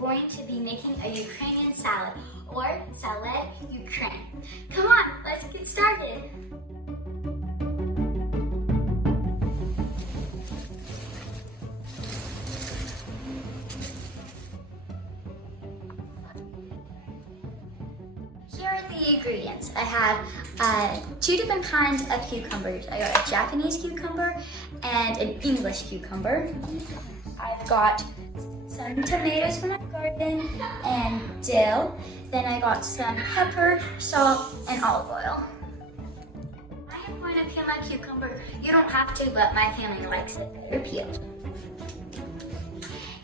going to be making a Ukrainian salad, or salad Ukraine. Come on, let's get started. Here are the ingredients. I have two different kinds of cucumbers. I got a Japanese cucumber and an English cucumber. I've got some tomatoes from my garden and dill. Then I got some pepper, salt, and olive oil. I am going to peel my cucumber. You don't have to, but my family likes it better peeled.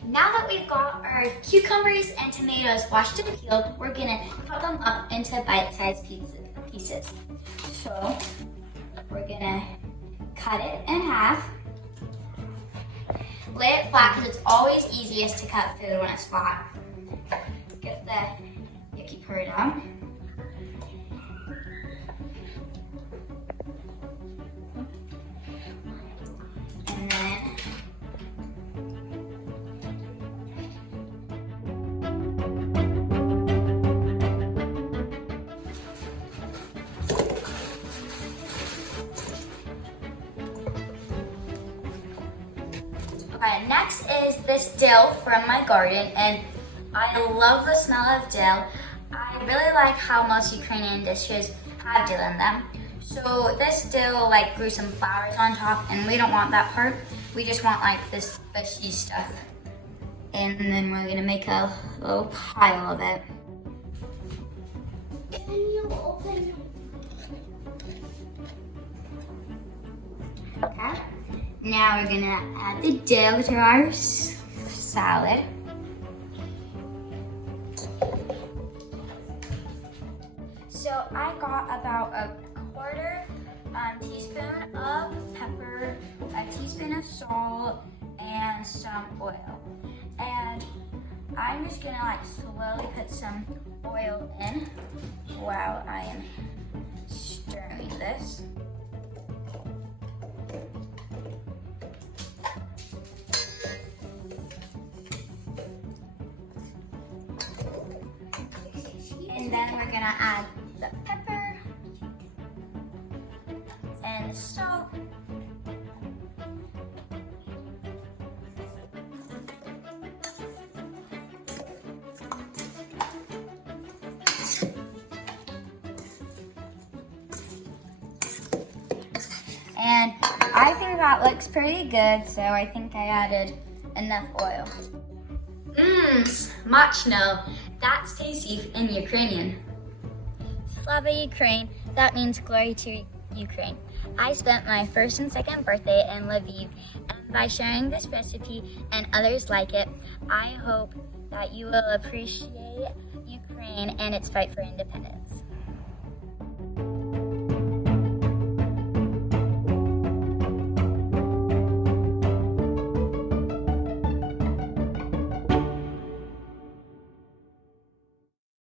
Now that we've got our cucumbers and tomatoes washed and peeled, we're gonna cut them up into bite-sized pieces. So we're gonna cut it in half. Lay it flat because it's always easiest to cut food when it's flat. Get the yucky part out. And then okay, next is this dill from my garden, and I love the smell of dill. I really like how most Ukrainian dishes have dill in them. So this dill grew some flowers on top, and we don't want that part. We just want this bushy stuff. And then we're gonna make a little pile of it. Can you open? Okay. Now we're gonna add the dill to our salad. So I got about a quarter teaspoon of pepper, a teaspoon of salt, and some oil. And I'm just gonna slowly put some oil in while I am stirring this. And then we're gonna add the pepper and the salt. And I think that looks pretty good, so I think I added enough oil. Smaczno. That's tasty in Ukrainian. Slava Ukraine, that means glory to Ukraine. I spent my first and second birthday in Lviv, and by sharing this recipe and others like it, I hope that you will appreciate Ukraine and its fight for independence.